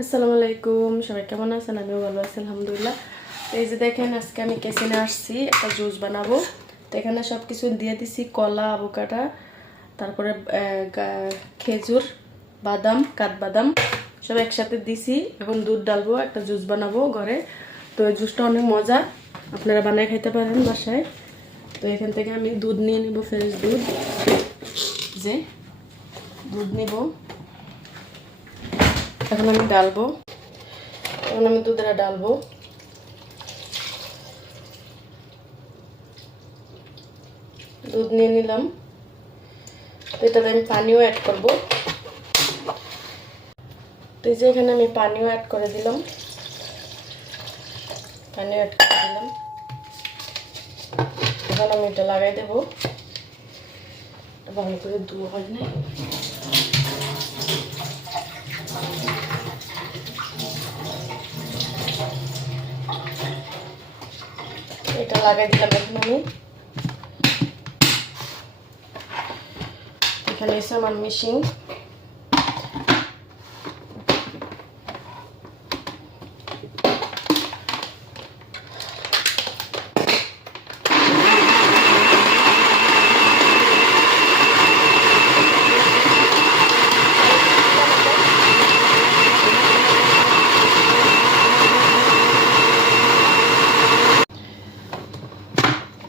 আসসালামু আলাইকুম, সবাই কেমন আছেন? আমিও ভালো আছি আলহামদুলিল্লাহ। এই যে দেখেন, আজকে আমি কিচেনে আসছি, একটা জুস বানাবো। তো এখানে সব কিছু দিয়ে দিছি, কলা, আভোকাডো, তারপরে খেজুর, বাদাম, কাঠবাদাম সব একসাথে দিছি। এখন দুধ ডালবো, একটা জুস বানাবো ঘরে। তো এই জুসটা অনেক মজা, আপনারা বানায় খাইতে পারেন বাসায়। তো এখান থেকে আমি দুধ নিয়ে নিব, ফ্রেশ দুধ। যে দুধ নিব, এখন আমি ডালবো। এখন আমি দুধটা ডালবো। দুধ নিয়ে নিলাম, তো এটাতে আমি পানিও অ্যাড করব। তো এই যে এখানে আমি পানিও অ্যাড করে দিলাম, পানিও অ্যাড করে দিলাম। এখন আমি এটা লাগাই দেবো, ভালো করে ধোয়া হয় না। এটা লাগাই দিলাম। এখন আমি এখানে এসে আমার মেশিন,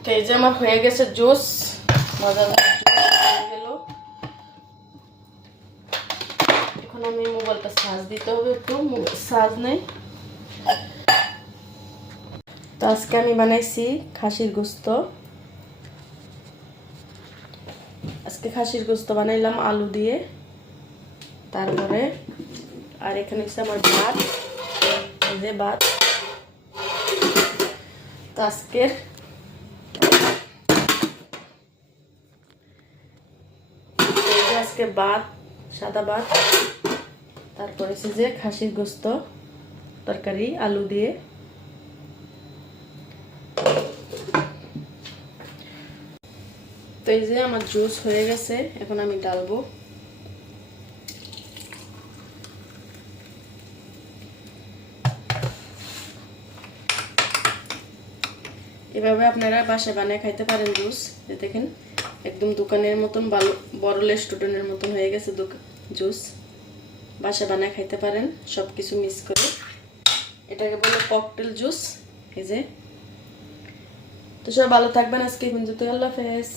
তো এই যে আমার হয়ে গেছে জুস, মজার জুস হয়ে গেল। এখন আমি মোবাইলটা চার্জ দিতে হবে, একটু চার্জ নেই। তো আজকে আমি বানাইছি খাসির গোস্ত। আজকে খাসির গোস্ত বানাইলাম আলু দিয়ে। তারপরে আর এখানে হচ্ছে আমার ভাত, এই যে ভাত। তো আজকে ভাত, সাদা ভাত, তারপরে হচ্ছে যে খাসির গোস্ত তরকারি আলু দিয়ে। তো এই যে আমার জুস হয়ে গেছে, এখন আমি ডালবো। এভাবে আপনারা বাসায় বানিয়ে খাইতে পারেন জুস। দেখেন, একদম দোকানের মতন, বড় রেস্টুরেন্টের মতন হয়ে গেছে জুস। বাসায় বানিয়ে খাইতে পারেন সব কিছু মিক্স করে। এটাকে বলে ককটেল জুস। এই যে, তো সবাই ভালো থাকবেন। আজকে পর্যন্ত, আল্লাহ হাফেজ।